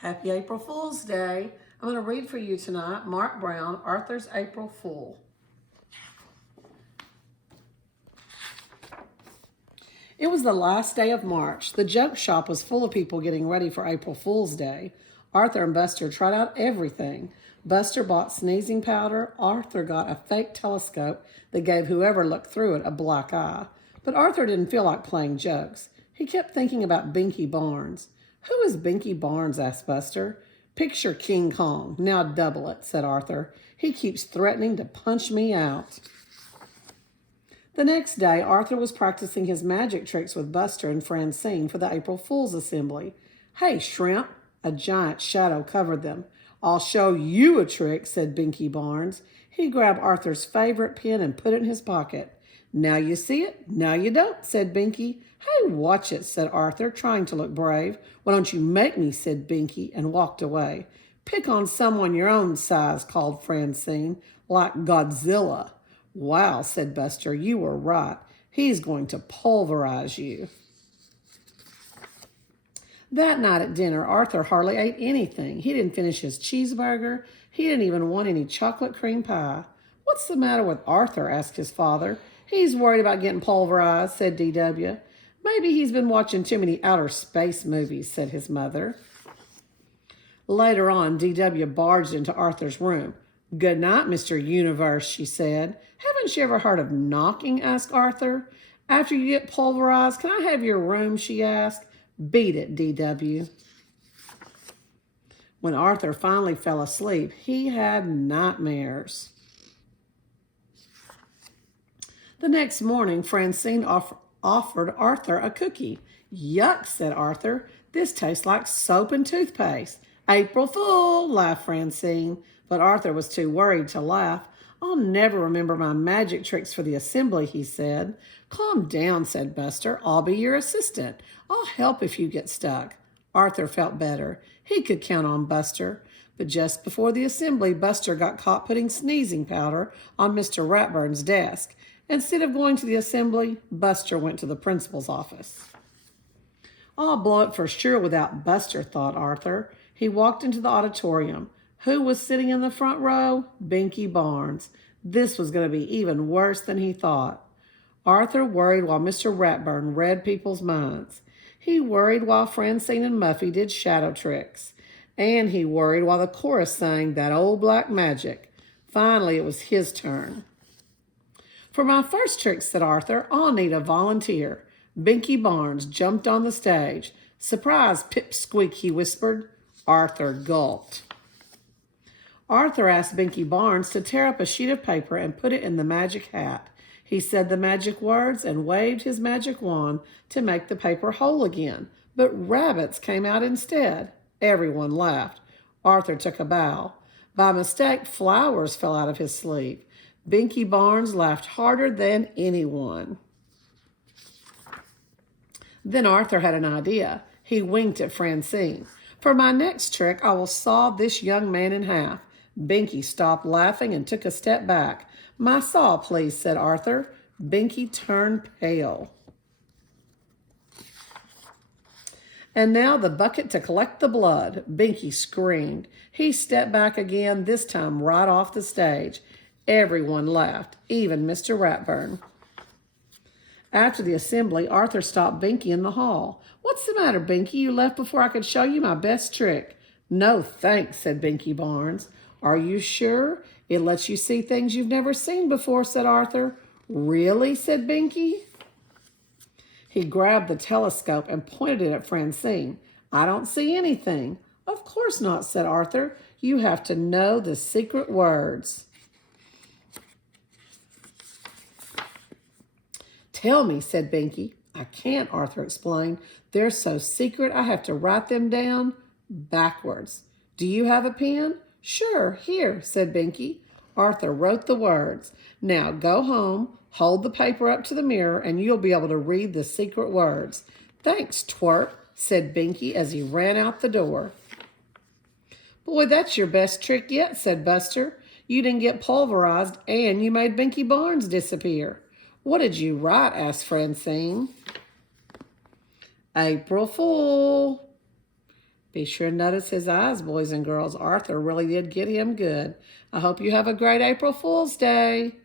Happy April Fool's Day. I'm going to read for you tonight Mark Brown, Arthur's April Fool. It was the last day of March. The joke shop was full of people getting ready for April Fool's Day. Arthur and Buster tried out everything. Buster bought sneezing powder. Arthur got a fake telescope that gave whoever looked through it a black eye. But Arthur didn't feel like playing jokes. He kept thinking about Binky Barnes. "Who is Binky Barnes?" asked Buster. "Picture King Kong. Now double it," said Arthur. "He keeps threatening to punch me out." The next day, Arthur was practicing his magic tricks with Buster and Francine for the April Fool's assembly. "Hey, Shrimp!" A giant shadow covered them. "I'll show you a trick," said Binky Barnes. He grabbed Arthur's favorite pen and put it in his pocket. "Now you see it, now you don't," said Binky. "Hey, watch it," said Arthur, trying to look brave. "Why don't you make me?" said Binky, and walked away. "Pick on someone your own size," called Francine, "like Godzilla." "Wow," said Buster, "you were right. He's going to pulverize you." That night at dinner, Arthur hardly ate anything. He didn't finish his cheeseburger. He didn't even want any chocolate cream pie. "What's the matter with Arthur?" asked his father. "He's worried about getting pulverized," said D.W. "Maybe he's been watching too many outer space movies," said his mother. Later on, D.W. barged into Arthur's room. "Good night, Mr. Universe," she said. "Haven't you ever heard of knocking?" asked Arthur. "After you get pulverized, can I have your room?" she asked. "Beat it, D.W." When Arthur finally fell asleep, he had nightmares. The next morning, Francine offered Arthur a cookie. "Yuck," said Arthur. "This tastes like soap and toothpaste." "April Fool," laughed Francine. But Arthur was too worried to laugh. "I'll never remember my magic tricks for the assembly," he said. "Calm down," said Buster. "I'll be your assistant. I'll help if you get stuck." Arthur felt better. He could count on Buster. But just before the assembly, Buster got caught putting sneezing powder on Mr. Ratburn's desk. Instead of going to the assembly, Buster went to the principal's office. "I'll blow it for sure without Buster," thought Arthur. He walked into the auditorium. Who was sitting in the front row? Binky Barnes. This was going to be even worse than he thought. Arthur worried while Mr. Ratburn read people's minds. He worried while Francine and Muffy did shadow tricks. And he worried while the chorus sang "That Old Black Magic." Finally, it was his turn. "For my first trick," said Arthur, "I'll need a volunteer." Binky Barnes jumped on the stage. "Surprise, Pipsqueak," he whispered. Arthur gulped. Arthur asked Binky Barnes to tear up a sheet of paper and put it in the magic hat. He said the magic words and waved his magic wand to make the paper whole again. But rabbits came out instead. Everyone laughed. Arthur took a bow. By mistake, flowers fell out of his sleeve. Binky Barnes laughed harder than anyone. Then Arthur had an idea. He winked at Francine. "For my next trick, I will saw this young man in half." Binky stopped laughing and took a step back. "My saw, please," said Arthur. Binky turned pale. "And now the bucket to collect the blood," Binky screamed. He stepped back again, this time right off the stage. Everyone laughed, even Mr. Ratburn. After the assembly, Arthur stopped Binky in the hall. "What's the matter, Binky? You left before I could show you my best trick." "No, thanks," said Binky Barnes. "Are you sure? It lets you see things you've never seen before," said Arthur. "Really?" said Binky. He grabbed the telescope and pointed it at Francine. "I don't see anything." "Of course not," said Arthur. "You have to know the secret words." "Tell me," said Binky. "I can't," Arthur explained. "They're so secret I have to write them down backwards." "Do you have a pen?" "Sure, here," said Binky. Arthur wrote the words. "Now go home, hold the paper up to the mirror, and you'll be able to read the secret words." "Thanks, twerp," said Binky as he ran out the door. "Boy, that's your best trick yet," said Buster. "You didn't get pulverized, and you made Binky Barnes disappear." "What did you write?" asked Francine. "April Fool." Be sure and notice his eyes, boys and girls. Arthur really did get him good. I hope you have a great April Fool's Day.